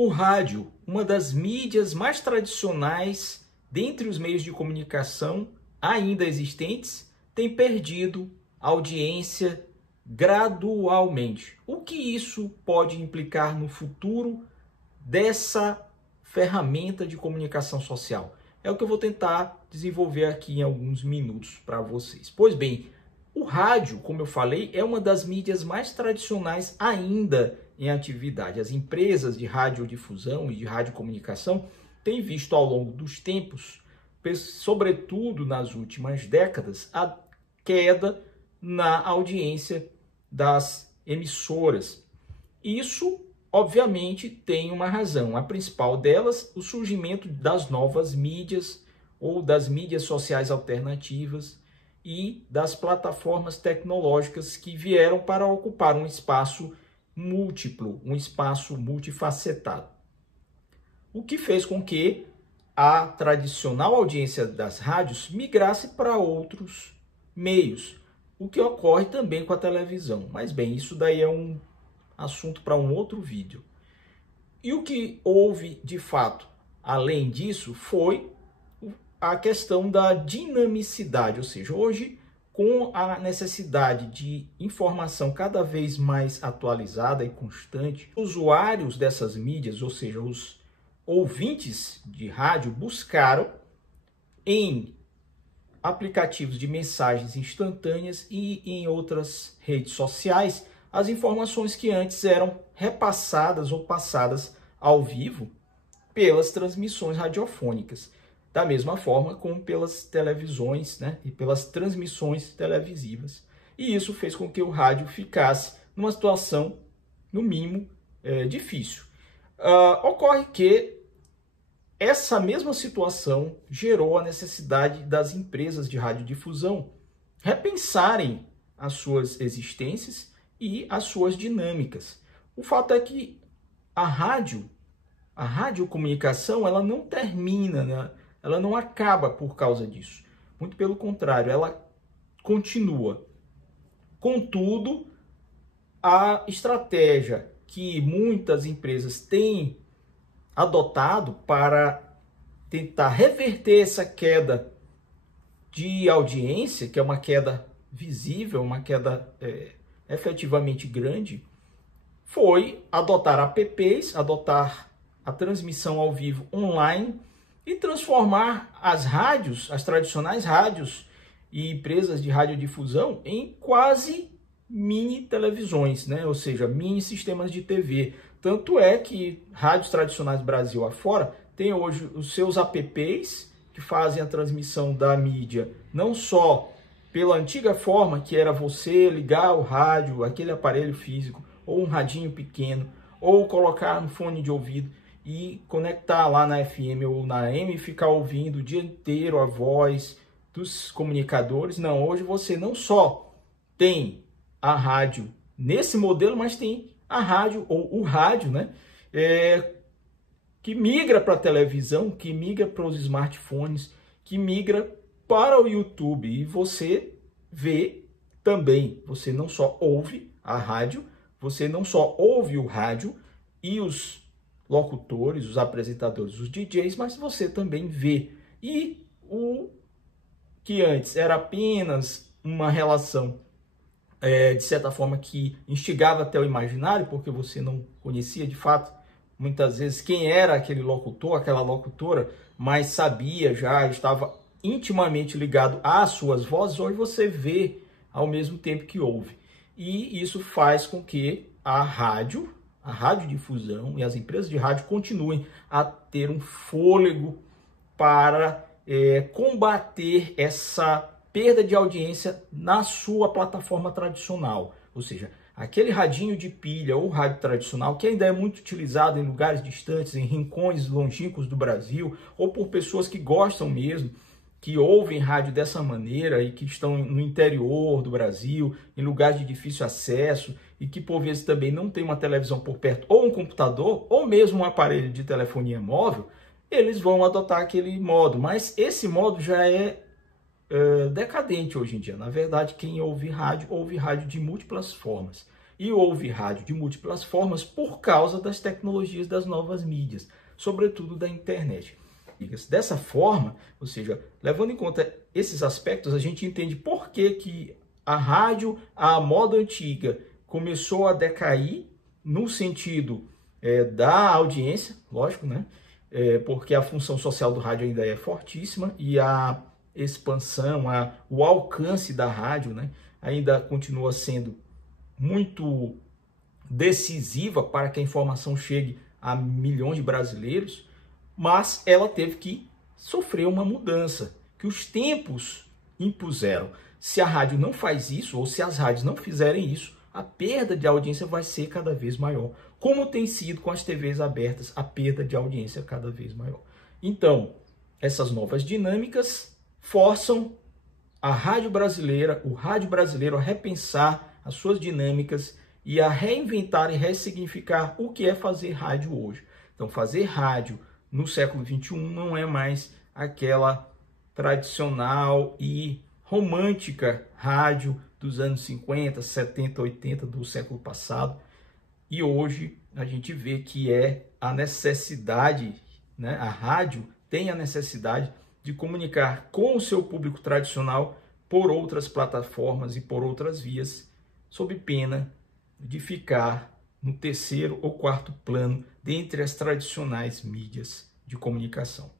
O rádio, uma das mídias mais tradicionais dentre os meios de comunicação ainda existentes, tem perdido audiência gradualmente. O que isso pode implicar no futuro dessa ferramenta de comunicação social? É o que eu vou tentar desenvolver aqui em alguns minutos para vocês. Pois bem, o rádio, como eu falei, é uma das mídias mais tradicionais ainda em atividade. As empresas de radiodifusão e de radiocomunicação têm visto ao longo dos tempos, sobretudo nas últimas décadas, a queda na audiência das emissoras. Isso, obviamente, tem uma razão. A principal delas, o surgimento das novas mídias ou das mídias sociais alternativas e das plataformas tecnológicas que vieram para ocupar um espaço múltiplo, um espaço multifacetado. O que fez com que a tradicional audiência das rádios migrasse para outros meios, o que ocorre também com a televisão. Mas bem, isso daí é um assunto para um outro vídeo. E o que houve de fato, além disso, foi a questão da dinamicidade, ou seja, hoje, com a necessidade de informação cada vez mais atualizada e constante, os usuários dessas mídias, ou seja, os ouvintes de rádio, buscaram em aplicativos de mensagens instantâneas e em outras redes sociais as informações que antes eram repassadas ou passadas ao vivo pelas transmissões radiofônicas. Da mesma forma como pelas televisões, né, e pelas transmissões televisivas. E isso fez com que o rádio ficasse numa situação, no mínimo, difícil. Ocorre que essa mesma situação gerou a necessidade das empresas de radiodifusão repensarem as suas existências e as suas dinâmicas. O fato é que a radiocomunicação, ela não termina, né? Ela não acaba por causa disso. Muito pelo contrário, ela continua. Contudo, a estratégia que muitas empresas têm adotado para tentar reverter essa queda de audiência, que é uma queda visível, uma queda efetivamente grande, foi adotar apps, adotar a transmissão ao vivo online e transformar as rádios, as tradicionais rádios e empresas de radiodifusão em quase mini televisões, né? Ou seja, mini sistemas de TV. Tanto é que rádios tradicionais Brasil afora têm hoje os seus apps que fazem a transmissão da mídia, não só pela antiga forma, que era você ligar o rádio, aquele aparelho físico, ou um radinho pequeno, ou colocar no fone de ouvido e conectar lá na FM ou na AM e ficar ouvindo o dia inteiro a voz dos comunicadores. Não, hoje você não só tem a rádio nesse modelo, mas tem a rádio ou o rádio, né? Que migra para a televisão, que migra para os smartphones, que migra para o YouTube. E você vê também, você não só ouve a rádio, você não só ouve o rádio e os locutores, os apresentadores, os DJs, mas você também vê. E o que antes era apenas uma relação, de certa forma, que instigava até o imaginário, porque você não conhecia de fato, muitas vezes, quem era aquele locutor, aquela locutora, mas sabia já, estava intimamente ligado às suas vozes. Hoje você vê ao mesmo tempo que ouve. E isso faz com que a radiodifusão e as empresas de rádio continuem a ter um fôlego para combater essa perda de audiência na sua plataforma tradicional. Ou seja, aquele radinho de pilha ou rádio tradicional que ainda é muito utilizado em lugares distantes, em rincões longínquos do Brasil, ou por pessoas que gostam mesmo, que ouvem rádio dessa maneira e que estão no interior do Brasil, em lugares de difícil acesso e que por vezes também não tem uma televisão por perto ou um computador ou mesmo um aparelho de telefonia móvel, eles vão adotar aquele modo. Mas esse modo já é decadente hoje em dia. Na verdade, quem ouve rádio de múltiplas formas. e houve rádio de múltiplas formas por causa das tecnologias das novas mídias, sobretudo da internet. Dessa forma, ou seja, levando em conta esses aspectos, a gente entende por que a rádio, a moda antiga, começou a decair no sentido da audiência, lógico, né? Porque a função social do rádio ainda é fortíssima e a expansão, o alcance da rádio, né, ainda continua sendo muito decisiva para que a informação chegue a milhões de brasileiros, mas ela teve que sofrer uma mudança que os tempos impuseram. Se a rádio não faz isso, ou se as rádios não fizerem isso, a perda de audiência vai ser cada vez maior, como tem sido com as TVs abertas, a perda de audiência cada vez maior. Então, essas novas dinâmicas forçam a rádio brasileira, o rádio brasileiro a repensar as suas dinâmicas e a reinventar e ressignificar o que é fazer rádio hoje. Então, fazer rádio no século XXI não é mais aquela tradicional e romântica rádio dos anos 50, 70, 80 do século passado. E hoje a gente vê que é a necessidade, né? A rádio tem a necessidade de comunicar com o seu público tradicional por outras plataformas e por outras vias, sob pena de ficar no terceiro ou quarto plano dentre as tradicionais mídias de comunicação.